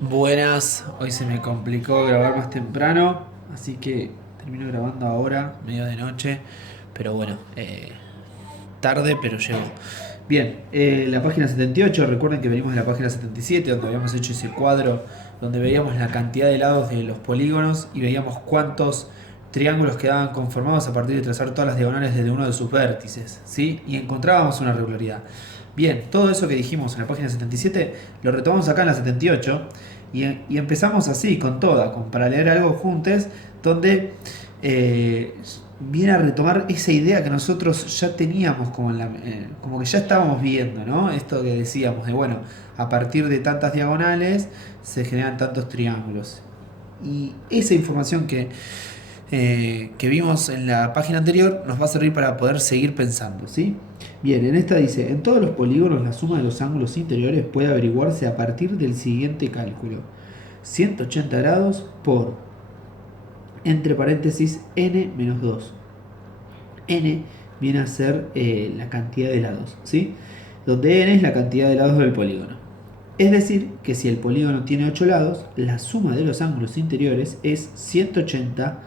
Buenas, hoy se me complicó grabar más temprano, así que termino grabando ahora, medio de noche, pero bueno, tarde pero llegó. Bien, la página 78, recuerden que venimos de la página 77, donde habíamos hecho ese cuadro donde veíamos la cantidad de lados de los polígonos y veíamos cuántos triángulos quedaban conformados a partir de trazar todas las diagonales desde uno de sus vértices, ¿sí? Y encontrábamos una regularidad. Bien, todo eso que dijimos en la página 77 lo retomamos acá en la 78 y empezamos así, con toda, para leer algo juntos, donde eh, viene a retomar esa idea que nosotros ya teníamos como que ya estábamos viendo, ¿no? Esto que decíamos de, bueno, a partir de tantas diagonales se generan tantos triángulos. Y esa información que vimos en la página anterior nos va a servir para poder seguir pensando, ¿sí? Bien, en esta dice, en todos los polígonos la suma de los ángulos interiores puede averiguarse a partir del siguiente cálculo. 180 grados por, entre paréntesis, n menos 2. N viene a ser la cantidad de lados, ¿sí? Donde n es la cantidad de lados del polígono. Es decir, que si el polígono tiene 8 lados, la suma de los ángulos interiores es 180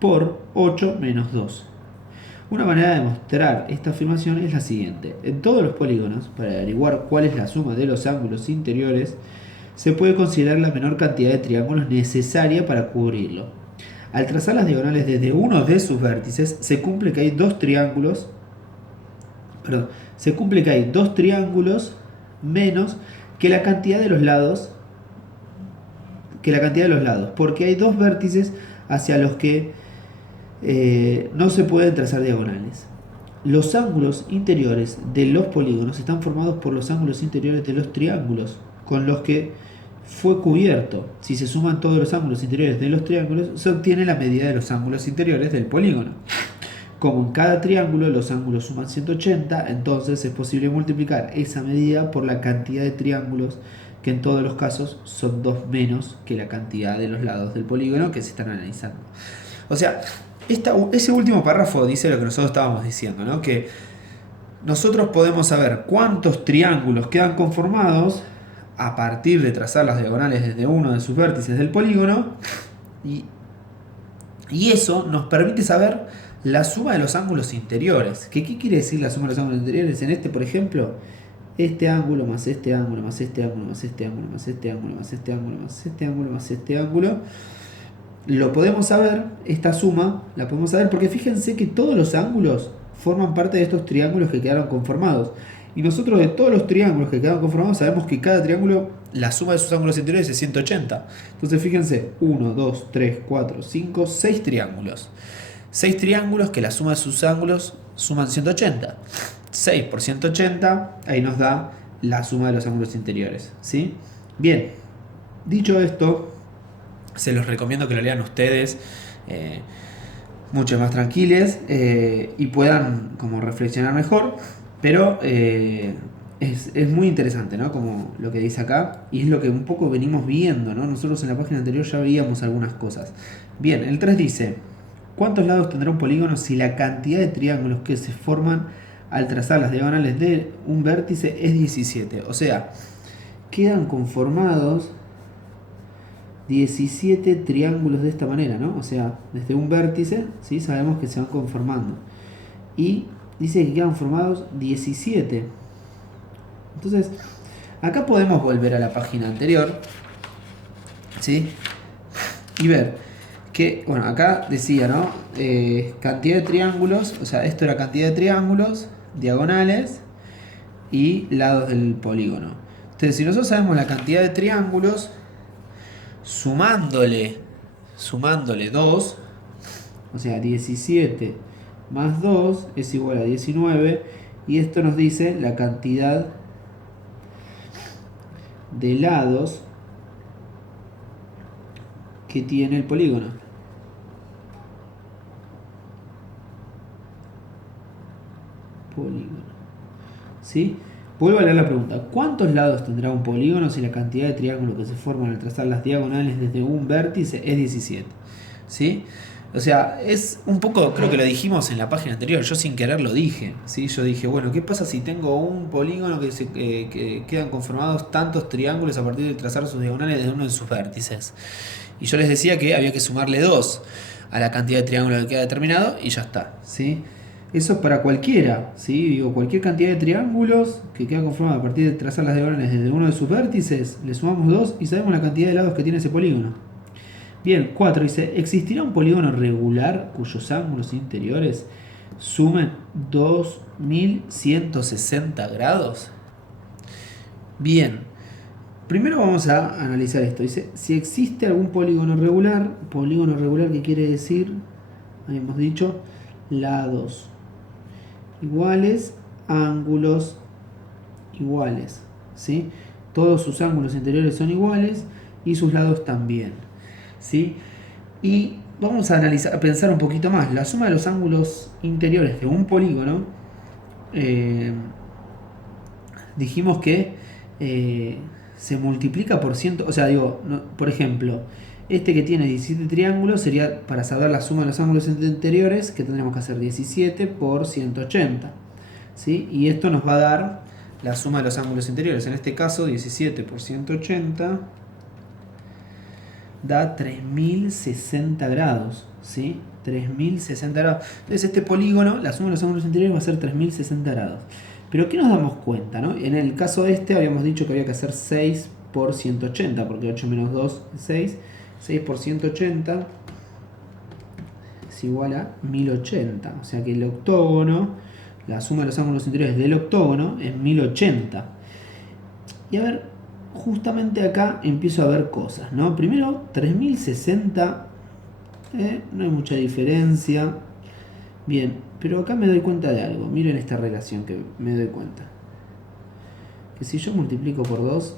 por 8 menos 2. Una manera de mostrar esta afirmación es la siguiente. En todos los polígonos, para averiguar cuál es la suma de los ángulos interiores, se puede considerar la menor cantidad de triángulos necesaria para cubrirlo. Al trazar las diagonales desde uno de sus vértices, se cumple que hay dos triángulos menos que la cantidad de los lados, porque hay dos vértices hacia los que no se pueden trazar diagonales. Los ángulos interiores de los polígonos están formados por los ángulos interiores de los triángulos con los que fue cubierto. Si se suman todos los ángulos interiores de los triángulos, se obtiene la medida de los ángulos interiores del polígono. Como en cada triángulo los ángulos suman 180, entonces es posible multiplicar esa medida por la cantidad de triángulos, que en todos los casos son 2 menos que la cantidad de los lados del polígono que se están analizando. O sea, ese último párrafo dice lo que nosotros estábamos diciendo, ¿no? Que nosotros podemos saber cuántos triángulos quedan conformados a partir de trazar las diagonales desde uno de sus vértices del polígono, y eso nos permite saber la suma de los ángulos interiores. ¿Qué quiere decir la suma de los ángulos interiores? En este, por ejemplo, este ángulo más este ángulo más este ángulo más este ángulo más este ángulo más este ángulo más este ángulo más este ángulo. Lo podemos saber, esta suma la podemos saber porque fíjense que todos los ángulos forman parte de estos triángulos que quedaron conformados. Y nosotros de todos los triángulos que quedaron conformados sabemos que cada triángulo, la suma de sus ángulos interiores es 180. Entonces fíjense, 1, 2, 3, 4, 5, 6 triángulos. 6 triángulos que la suma de sus ángulos suman 180. 6 por 180, ahí nos da la suma de los ángulos interiores, ¿sí? Bien, dicho esto, se los recomiendo que lo lean ustedes mucho más tranquiles y puedan como reflexionar mejor, pero es muy interesante, ¿no? Como lo que dice acá, y es lo que un poco venimos viendo, ¿no? Nosotros en la página anterior ya veíamos algunas cosas. Bien, el 3 dice, ¿cuántos lados tendrá un polígono si la cantidad de triángulos que se forman al trazar las diagonales de un vértice es 17? O sea, quedan conformados 17 triángulos de esta manera, ¿no? O sea, desde un vértice, ¿sí? Sabemos que se van conformando. Y dice que quedan formados 17. Entonces, acá podemos volver a la página anterior, ¿sí? Y ver que, bueno, acá decía, ¿no? Cantidad de triángulos, o sea, esto era cantidad de triángulos, diagonales y lados del polígono. Entonces, si nosotros sabemos la cantidad de triángulos, sumándole 2, o sea, 17 más 2 es igual a 19, y esto nos dice la cantidad de lados que tiene el polígono. ¿Sí? Vuelvo a leer la pregunta. ¿Cuántos lados tendrá un polígono si la cantidad de triángulos que se forman al trazar las diagonales desde un vértice es 17? ¿Sí? O sea, es un poco, creo que lo dijimos en la página anterior, yo sin querer lo dije, ¿sí? Yo dije, bueno, ¿qué pasa si tengo un polígono que quedan conformados tantos triángulos a partir de trazar sus diagonales desde uno de sus vértices? Y yo les decía que había que sumarle 2 a la cantidad de triángulos que queda determinado y ya está, ¿sí? Eso es para cualquiera, ¿sí? Digo, cualquier cantidad de triángulos que quedan conformados a partir de trazar las diagonales desde uno de sus vértices, le sumamos 2 y sabemos la cantidad de lados que tiene ese polígono. Bien, 4 dice, ¿existirá un polígono regular cuyos ángulos interiores sumen 2160 grados? Bien, primero vamos a analizar esto. Dice, si existe algún polígono regular que quiere decir, habíamos dicho, lados iguales, ángulos iguales, ¿sí? Todos sus ángulos interiores son iguales y sus lados también, ¿sí? Y vamos a analizar, a pensar un poquito más. La suma de los ángulos interiores de un polígono, dijimos que se multiplica por ciento, o sea, digo, no, por ejemplo, este que tiene 17 triángulos sería, para saber la suma de los ángulos interiores, que tendremos que hacer 17 por 180, ¿sí? Y esto nos va a dar la suma de los ángulos interiores. En este caso, 17 por 180 da 3060 grados, ¿sí? 3060 grados. Entonces este polígono, la suma de los ángulos interiores va a ser 3060 grados. Pero ¿qué nos damos cuenta, no? En el caso este habíamos dicho que había que hacer 6 por 180, porque 8 menos 2 es 6. 6 por 180 es igual a 1080. O sea que el octógono, la suma de los ángulos interiores del octógono es 1080. Y a ver, justamente acá empiezo a ver cosas, ¿no? Primero, 3060, no hay mucha diferencia. Bien, pero acá me doy cuenta de algo. Miren esta relación que me doy cuenta. Que si yo multiplico por 2,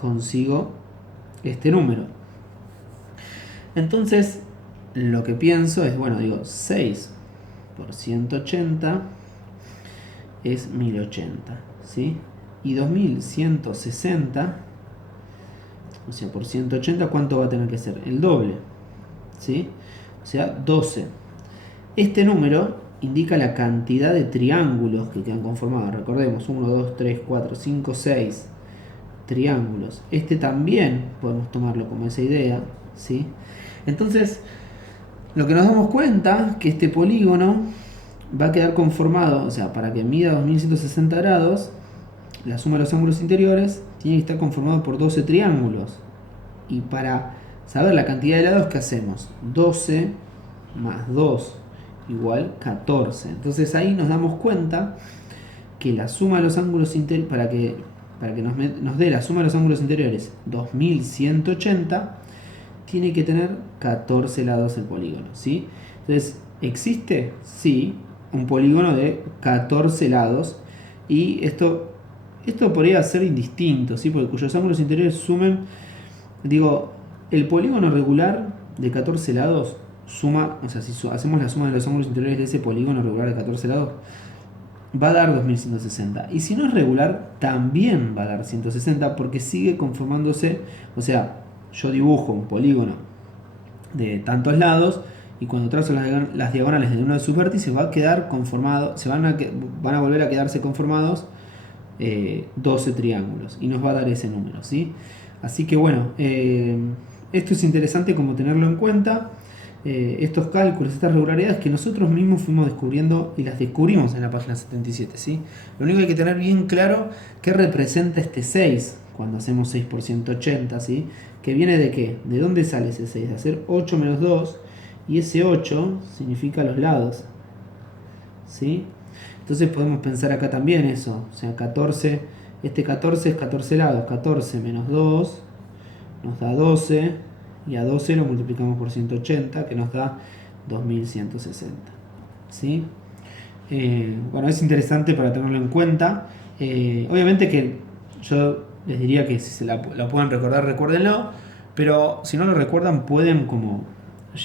consigo este número. Entonces, lo que pienso es, bueno, digo, 6 por 180 es 1080, ¿sí? Y 2160, o sea, por 180, ¿cuánto va a tener que ser? El doble, ¿sí? O sea, 12. Este número indica la cantidad de triángulos que quedan conformados. Recordemos, 1, 2, 3, 4, 5, 6 triángulos. Este también podemos tomarlo como esa idea, ¿sí? Entonces, lo que nos damos cuenta que este polígono va a quedar conformado, o sea, para que mida 2160 grados, la suma de los ángulos interiores tiene que estar conformado por 12 triángulos. Y para saber la cantidad de lados, ¿qué hacemos? 12 más 2 igual 14. Entonces ahí nos damos cuenta que la suma de los ángulos interiores, para que nos dé la suma de los ángulos interiores 2180, tiene que tener 14 lados el polígono, ¿sí? Entonces, ¿existe? Sí, un polígono de 14 lados. Y esto podría ser indistinto, ¿sí? Porque cuyos ángulos interiores sumen, digo, el polígono regular de 14 lados suma, o sea, si hacemos la suma de los ángulos interiores de ese polígono regular de 14 lados, va a dar 2160. Y si no es regular, también va a dar 160, porque sigue conformándose, o sea, yo dibujo un polígono de tantos lados y cuando trazo las diagonales de uno de sus vértices va a quedar conformado, van a volver a quedarse conformados 12 triángulos y nos va a dar ese número, ¿sí? Así que bueno, esto es interesante como tenerlo en cuenta. Estos cálculos, estas regularidades que nosotros mismos fuimos descubriendo y las descubrimos en la página 77, ¿sí? Lo único que hay que tener bien claro qué representa este 6 cuando hacemos 6 por 180, ¿sí? ¿Que viene de qué? ¿De dónde sale ese 6? De hacer 8 menos 2, y ese 8 significa los lados, ¿sí? Entonces podemos pensar acá también eso, o sea, 14, este 14 es 14 lados, 14 menos 2 nos da 12, y a 12 lo multiplicamos por 180, que nos da 2160, ¿sí? Bueno, es interesante para tenerlo en cuenta. Obviamente que yo les diría que si la pueden recordar, recuérdenlo, pero si no lo recuerdan pueden como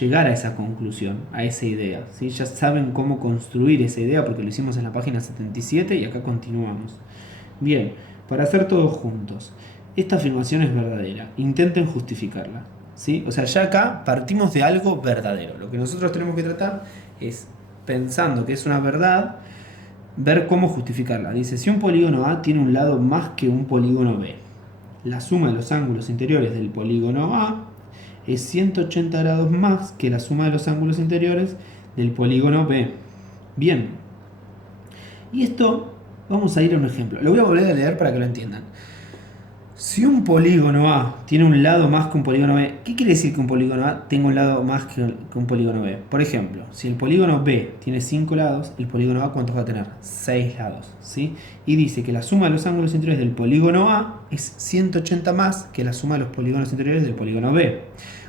llegar a esa conclusión, a esa idea, ¿sí? Ya saben cómo construir esa idea porque lo hicimos en la página 77 y acá continuamos. Bien, para hacer todos juntos, esta afirmación es verdadera, intenten justificarla. ¿sí? O sea, ya acá partimos de algo verdadero. Lo que nosotros tenemos que tratar es, pensando que es una verdad, ver cómo justificarla. Dice, si un polígono A tiene un lado más que un polígono B, la suma de los ángulos interiores del polígono A es 180 grados más que la suma de los ángulos interiores del polígono B. Bien. Y esto, vamos a ir a un ejemplo. Lo voy a volver a leer para que lo entiendan. Si un polígono A tiene un lado más que un polígono B, ¿qué quiere decir que un polígono A tenga un lado más que un polígono B? Por ejemplo, si el polígono B tiene 5 lados, el polígono A ¿cuántos va a tener? 6 lados, ¿sí? Y dice que la suma de los ángulos interiores del polígono A es 180 más que la suma de los polígonos interiores del polígono B.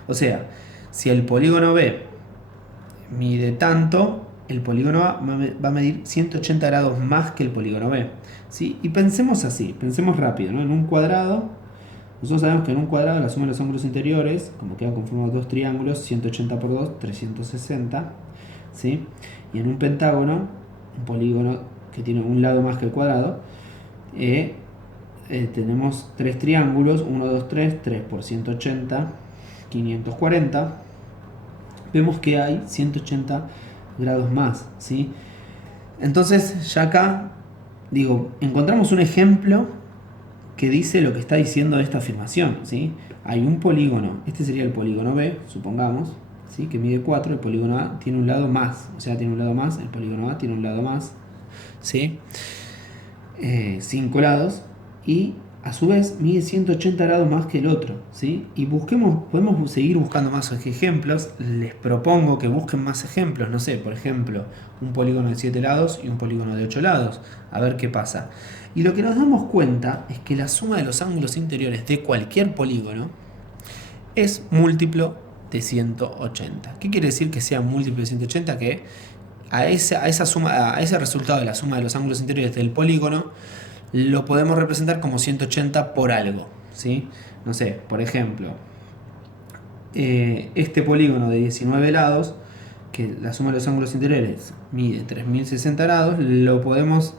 O sea, si el polígono B mide tanto, el polígono A va a medir 180 grados más que el polígono B. ¿Sí? Y pensemos así, pensemos rápido, ¿no? En un cuadrado, nosotros sabemos que en un cuadrado la suma de los ángulos interiores, como quedan conformados dos triángulos, 180 por 2, 360, ¿sí? Y en un pentágono, un polígono que tiene un lado más que el cuadrado, tenemos tres triángulos, 1, 2, 3, 3 por 180, 540. Vemos que hay 180 grados más, ¿sí? Entonces ya acá digo, encontramos un ejemplo que dice lo que está diciendo esta afirmación, ¿sí? Hay un polígono, este sería el polígono B, supongamos, ¿sí? Que mide 4, el polígono A tiene un lado más, o sea, tiene un lado más, el polígono A tiene un lado más, ¿sí? 5 lados, y a su vez mide 180 grados más que el otro, ¿sí? Y podemos seguir buscando más ejemplos. Les propongo que busquen más ejemplos, no sé, por ejemplo, un polígono de 7 lados y un polígono de 8 lados, a ver qué pasa. Y lo que nos damos cuenta es que la suma de los ángulos interiores de cualquier polígono es múltiplo de 180. ¿Qué quiere decir que sea múltiplo de 180? Que a ese resultado de la suma de los ángulos interiores del polígono lo podemos representar como 180 por algo, ¿sí? No sé, por ejemplo, este polígono de 19 lados, que la suma de los ángulos interiores mide 3060 grados, lo podemos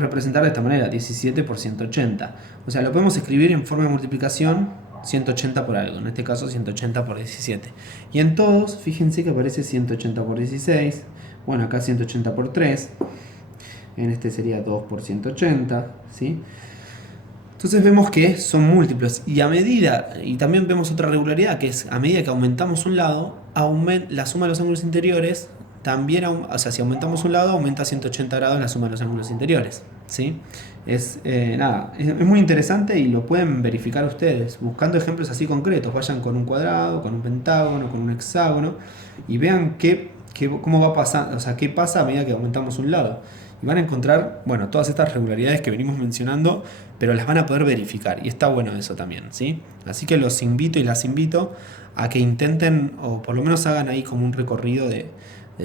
representar de esta manera, 17 por 180. O sea, lo podemos escribir en forma de multiplicación 180 por algo, en este caso 180 por 17. Y en todos, fíjense que aparece 180 por 16, bueno, acá 180 por 3, en este sería 2 por 180, ¿sí? Entonces vemos que son múltiplos y y también vemos otra regularidad, que es a medida que aumentamos un lado, la suma de los ángulos interiores también, o sea, si aumentamos un lado, aumenta 180 grados la suma de los ángulos interiores, ¿sí? Es muy interesante y lo pueden verificar ustedes, buscando ejemplos así concretos. Vayan con un cuadrado, con un pentágono, con un hexágono y vean cómo va pasando, o sea, qué pasa a medida que aumentamos un lado. Y van a encontrar, bueno, todas estas regularidades que venimos mencionando, pero las van a poder verificar. Y está bueno eso también, ¿sí? Así que los invito y las invito a que intenten, o por lo menos hagan ahí como un recorrido de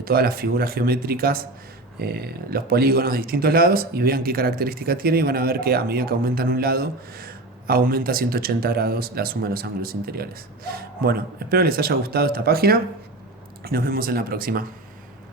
todas las figuras geométricas, los polígonos de distintos lados, y vean qué características tiene, y van a ver que a medida que aumentan un lado, aumenta 180 grados la suma de los ángulos interiores. Bueno, espero les haya gustado esta página y nos vemos en la próxima.